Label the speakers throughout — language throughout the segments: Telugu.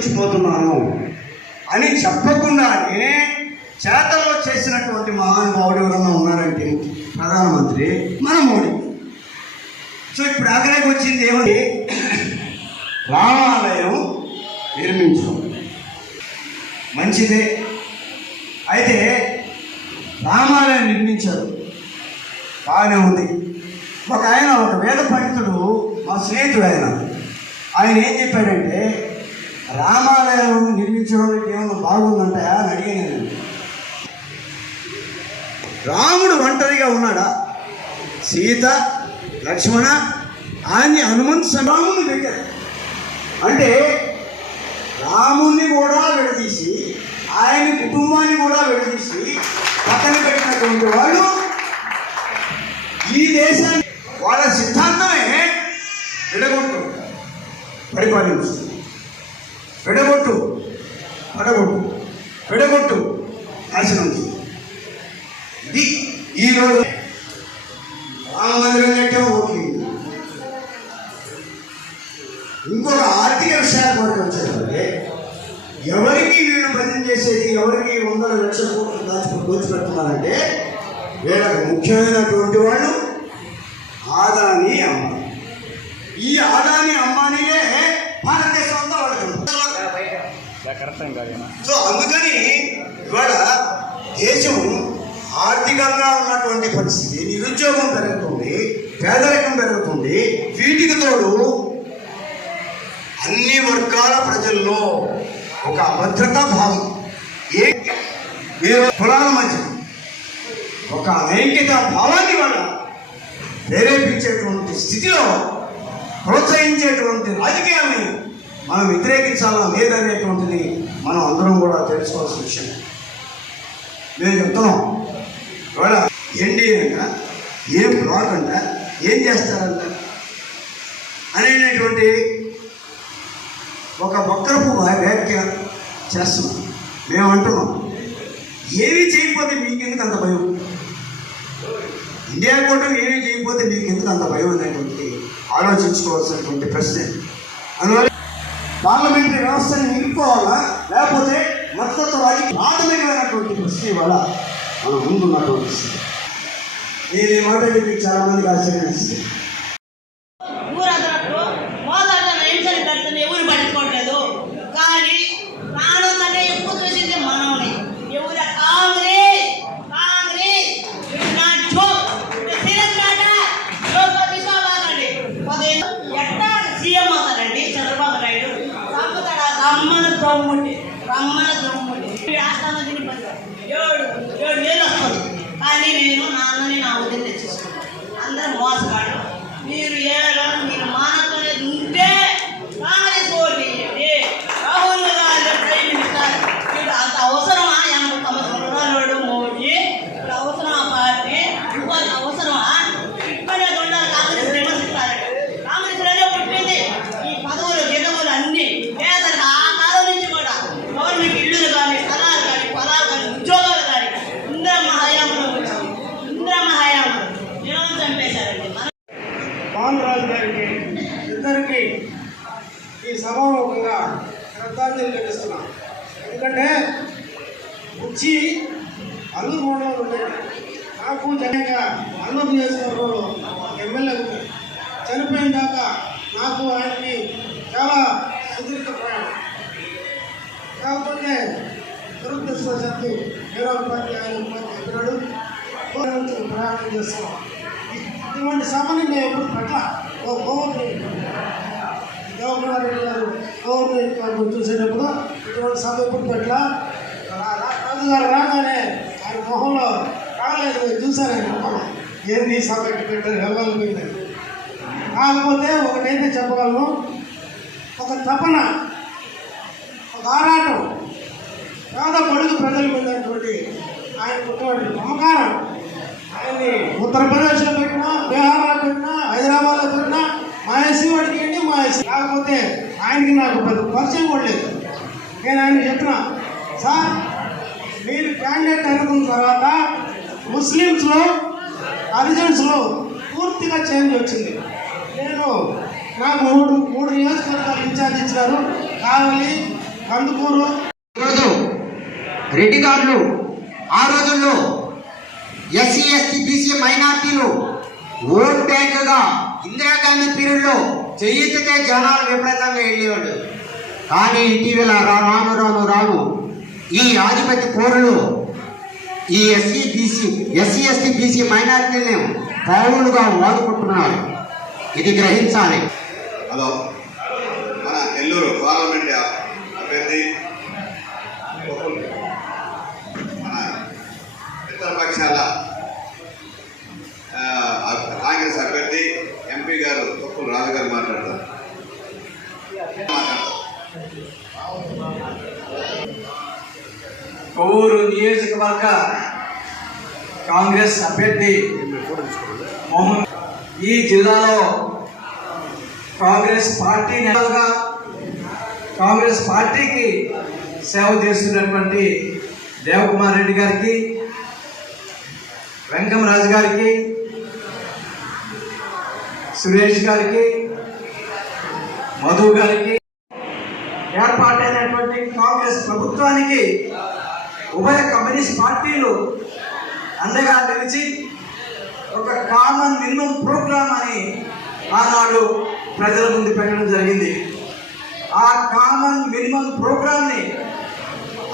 Speaker 1: మరణించిపోతున్నాను అని చెప్పకుండానే చేతల్లో చేసినటువంటి మహానుభావుడు ఎవరన్నా ఉన్నారంటే ప్రధానమంత్రి మన మోడీ సో ఇప్పుడు ఆఖరికి వచ్చింది ఏమని రామాలయం నిర్మించడం. మంచిదే. అయితే రామాలయం నిర్మించారు. బాగానే ఉంది. ఒక ఆయన ఒక వేద పండితుడు మా స్నేహితుడు ఆయన. ఆయన ఏం చెప్పాడంటే రామాలయం నిర్మించడానికి ఏమైనా బాగుందంటాయా అని అడిగాను నేను. రాముడు ఒంటరిగా ఉన్నాడా? సీత లక్ష్మణ ఆయన్ని హనుమంత్ రాముని దగ్గర అంటే రాముణ్ణి కూడా విడదీసి ఆయన కుటుంబాన్ని కూడా విడదీసి పక్కన పెట్టినటువంటి వాళ్ళు ఈ దేశాన్ని వాళ్ళ సిద్ధాంతమే విడగొట్టు పరిపాలించు విడగొట్టు. పడగొట్టు విడగొట్టు. నాశనం ఇది ఈరోజు రామ మందిరం ఓకే. ఇంకొక ఆర్థిక విషయాలు కూడా వచ్చేసరికి ఎవరికి వీళ్ళు భజన చేసేది ఎవరికి వందల లక్షల కోట్లు దాచుకుని దోచిపెడుతున్నారంటే వీళ్ళకి ముఖ్యమైనటువంటి వాళ్ళు ఆదాని అమ్మాని ఈ ఆదాని అమ్మానియే భారతదేశం అంతా వాళ్ళకి
Speaker 2: కరెక్ట్ కాదేనా
Speaker 1: సో అందుకని ఇవాళ దేశం ఆర్థికంగా ఉన్నటువంటి పరిస్థితి నిరుద్యోగం పెరుగుతుంది పేదరికం పెరుగుతుంది వీటికి తోడు అన్ని వర్గాల ప్రజల్లో ఒక అభద్రతా భావం ఏ ఏ కులాల మధ్య ఒక అనైక్యత భావాన్ని వాళ్ళ ప్రేరేపించేటువంటి స్థితిలో ప్రోత్సహించేటువంటి రాజకీయాన్ని మనం వ్యతిరేకించాలా లేదనేటువంటిది మనం అందరం కూడా తెలుసుకోవాల్సిన విషయం. మేము చెప్తున్నాం. ఇవాళ ఎన్డీఏ అంట ఏం బ్లాక్ అంట ఏం చేస్తారంట అనేటువంటి ఒక వక్రపు వ్యాఖ్య చేస్తున్నాం. మేము అంటున్నాం. ఏమీ చేయకపోతే మీకెందుకు అంత భయం? ఇండియా కూటమి ఏమీ చేయకపోతే మీకు ఎందుకు అంత భయం అనేటువంటి ఆలోచించుకోవాల్సినటువంటి ప్రశ్న. అందువల్ల పార్లమెంటరీ వ్యవస్థని నిలుపుకోవాలా? లేకపోతే మద్దతువాది ప్రాథమికమైనటువంటి ప్రశ్న ఇవాళ మన ముందున్నటువంటి స్థితి. నేను ఈ మాట మీకు చాలా మందికి ఆశ్చర్యం ఇస్తుంది
Speaker 3: సభాముఖంగా శ్రద్ధాంజలి ఘటిస్తున్నాం ఎందుకంటే వచ్చి అల్లూరు నాకు ఉండేది నాకు చేసిన అల్లూరు నియోజకవర్గంలో ఎమ్మెల్యే చనిపోయిన దాకా నాకు ఆయనకి చాలా సుదీర్ఘ ప్రయాణం కాకపోతే దురదృష్టవశాత్తు వేరే పార్టీ ఆయన పార్టీ ఎదురాడు ప్రయాణం చేస్తున్నాం. ఇటువంటి సభని మేము ఎప్పుడు పట్ల ఓ గవర్నమెంట్ గవర్నర్ రెడ్డి గారు గవర్నమెంట్ గారు చూసేటప్పుడు ఇటువంటి సభ ఎప్పుడు పట్ల రాజు గారు రాగానే ఆయన మొహంలో రాలేదు నేను చూశాను ఆయన మొహంలో ఏంది ఈ సభ ఎక్కడ పెట్టారు వెళ్ళాలి కాకపోతే ఒకటైతే చెప్పగలను ఒక తపన ఒక ఆరాటం పేద బడుగు ప్రజల మీద ఉన్నటువంటి ఆయన ఉన్నటువంటి మమకారం ఆయన్ని ఉత్తరప్రదేశ్లో పెట్టినా బీహార్లో పెట్టినా హైదరాబాద్లో పెట్టినా మాయసి మానేసి కాకపోతే ఆయనకి నాకు పెద్ద పరిచయం కూడా లేదు. నేను ఆయన చెప్పిన సార్ మీరు క్యాండిడేట్ అనుకున్న తర్వాత ముస్లిమ్స్లో హరిజన్స్లో పూర్తిగా చేంజ్ వచ్చింది. నేను నాకు మూడు మూడు నియోజకవర్గాలు ఇన్ఛార్జ్ ఇచ్చినారు. కావలి కందుకూరు
Speaker 4: ఈరోజు రెడ్డి గారు ఆ రోజుల్లో ఎస్సీ ఎస్టీ బీసీ మైనార్టీలు ఓట్ బ్యాంకుగా ఇందిరాగాంధీ పీరియడ్లో చెయ్యెత్తితే జనాలు విపరీతంగా వెళ్ళేవాడు కానీ ఇటీవల రా- రాను రాను రాను ఈ ఆధిపత్య పోరులు ఈ SC BC SC ST BC మైనారిటీని పౌరులుగా వాడుకుంటున్నారు. ఇది గ్రహించాలి.
Speaker 5: హలో. మన నెల్లూరు పార్లమెంట్ అభ్యర్థి మన ఇతర పక్షాల ఆ, కాంగ్రెస్ అభ్యర్థి ఎంపీ గారు తొక్కుల రాజు గారు మాట్లాడతారు మాట్లాడతారు
Speaker 6: కొవ్వూరు నియోజకవర్గ కాంగ్రెస్ అభ్యర్థి మోహన్ ఈ జిల్లాలో కాంగ్రెస్ పార్టీ నేతలుగా కాంగ్రెస్ పార్టీకి సేవ చేస్తున్నటువంటి దేవకుమార్ రెడ్డి గారికి వెంకమరాజు గారికి సురేష్ గారికి మధు గారికి ఏర్పాటైనటువంటి కాంగ్రెస్ ప్రభుత్వానికి ఉభయ కమ్యూనిస్ట్ పార్టీలు అండగా నిలిచి ఒక కామన్ మినిమం ప్రోగ్రామ్ అని ఆనాడు ప్రజల ముందు పెట్టడం జరిగింది. ఆ కామన్ మినిమం ప్రోగ్రామ్ని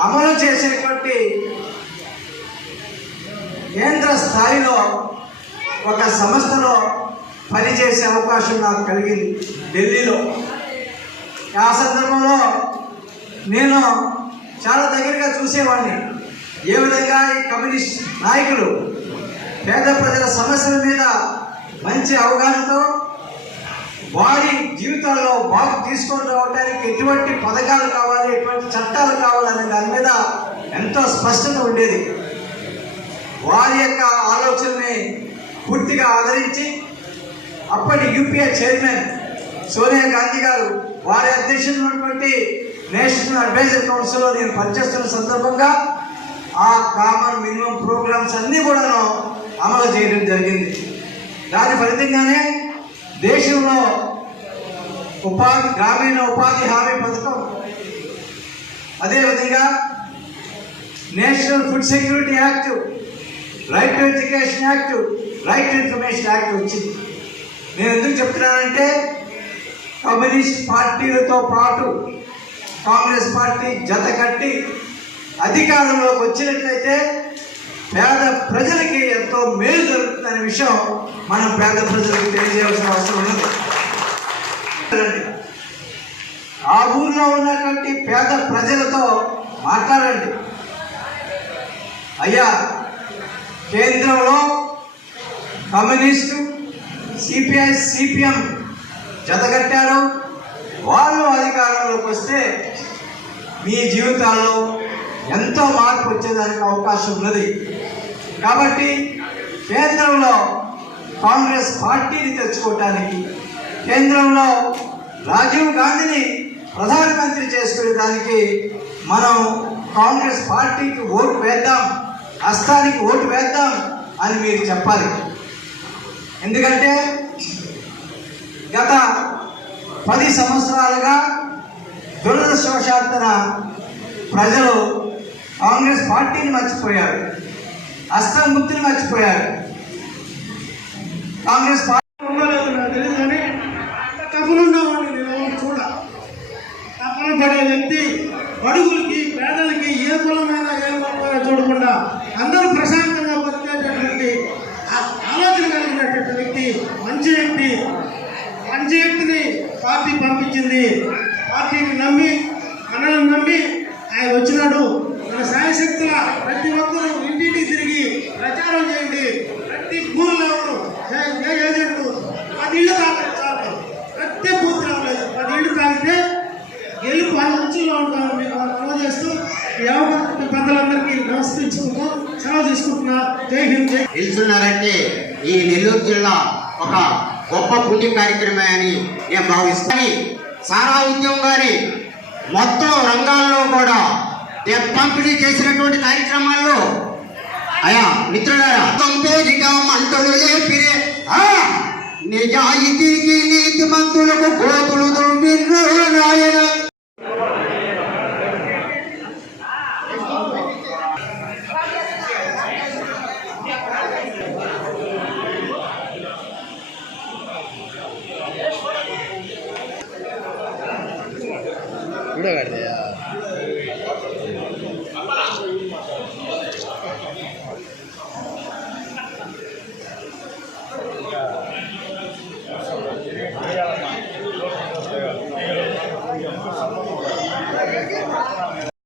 Speaker 6: అమలు చేసేటువంటి కేంద్ర స్థాయిలో ఒక సంస్థలో పనిచేసే అవకాశం నాకు కలిగింది. ఢిల్లీలో. ఆ సందర్భంలో నేను చాలా దగ్గరగా చూసేవాడిని. ఏ విధంగా ఈ కమ్యూనిస్ట్ నాయకులు పేద ప్రజల సమస్యల మీద మంచి అవగాహనతో వారి జీవితాల్లో బాగు తీసుకొని రావడానికి ఎటువంటి పథకాలు కావాలి ఎటువంటి చట్టాలు కావాలనే దాని మీద ఎంతో స్పష్టత ఉండేది. వారి యొక్క ఆలోచనని పూర్తిగా ఆదరించి అప్పటి యూపీఏ చైర్మన్ సోనియా గాంధీ గారు వారి అధ్యక్షులు ఉన్నటువంటి నేషనల్ అడ్వైజర్ కౌన్సిల్లో నేను పనిచేస్తున్న సందర్భంగా ఆ కామన్ మినిమం ప్రోగ్రామ్స్ అన్నీ కూడాను అమలు చేయడం జరిగింది. దాని ఫలితంగానే దేశంలో ఉపాధి గ్రామీణ ఉపాధి హామీ పథకం అదేవిధంగా national food security act right to education act right to information act వచ్చింది. నేను ఎందుకు చెప్తున్నానంటే కమ్యూనిస్ట్ పార్టీలతో పాటు కాంగ్రెస్ పార్టీ జత కట్టి అధికారంలోకి వచ్చినట్లయితే పేద ప్రజలకి ఎంతో మేలు జరుగుతుందనే విషయం మనం పేద ప్రజలకు తెలియజేయాల్సిన అవసరం ఉన్నది. ఆ ఊర్లో ఉన్నటువంటి పేద ప్రజలతో మాట్లాడండి. అయ్యా కేంద్రంలో కమ్యూనిస్టు సిపిఐ సిపిఎం జతగట్టారు వాళ్ళు అధికారంలోకి వస్తే మీ జీవితాల్లో ఎంతో మార్పు వచ్చేదానికి అవకాశం ఉన్నది. కాబట్టి కేంద్రంలో కాంగ్రెస్ పార్టీని తెచ్చుకోవటానికి కేంద్రంలో రాజీవ్ గాంధీని ప్రధానమంత్రి చేసుకునేదానికి మనం కాంగ్రెస్ పార్టీకి ఓటు వేద్దాం హస్తానికి ఓటు వేద్దాం అని మీరు చెప్పాలి. ఎందుకంటే గత పది సంవత్సరాలుగా దురదృష్టవశాత్తన ప్రజలు కాంగ్రెస్ పార్టీని మర్చిపోయారు అస్తం గుర్తుని మర్చిపోయారు. కాంగ్రెస్ పార్టీ
Speaker 3: ఉండలేదు నాకు తెలియదు కానీ తపనున్న నేను చూడ తపన పడే వ్యక్తి బడుగులకి పేదలకి ఏ కులమైన ఏ కులమైన చూడకుండా అందరూ ప్రశాంతంగా బతికేటటువంటి ఆలోచన కలిగినటువంటి వ్యక్తి మంచి వ్యక్తి. మంచి వ్యక్తిని పార్టీ పంపించింది. పార్టీని నమ్మి మనల్ని నమ్మి ఆయన వచ్చినాడు. మన సాయశక్తుల ప్రతి ఒక్కరూ ఇంటింటికి తిరిగి ప్రచారం చేయండి. ప్రతి ఊళ్ళో ఎవరు? ఏ పది ఇళ్ళు తాగలేదు చాలు. ప్రతి బూత్ రావలేదు పది ఇళ్ళు తాగితే గెలుపు అంచులో ఉంటామని మీకు మనవి చేస్తూ ఈ పెద్దలందరికీ నమస్కరించుకుంటూ సెలవు తీసుకుంటున్నా. జై హింద్ జై
Speaker 4: నిల్చున్నారంటే ఈ నెల్లూరు జిల్లా ఒక గొప్ప పుణ్య కార్యక్రమే అని నేను భావిస్తాను సారా ఉద్యమం కానీ మొత్తం రంగాల్లో కూడా నేను పంపిణీ చేసినటువంటి కార్యక్రమాల్లో అయా మిత్రులారా నిజాయితీకి నీతి మంతులకు కోతులు దుర్మిర్రు నాయన. விடகாடுதா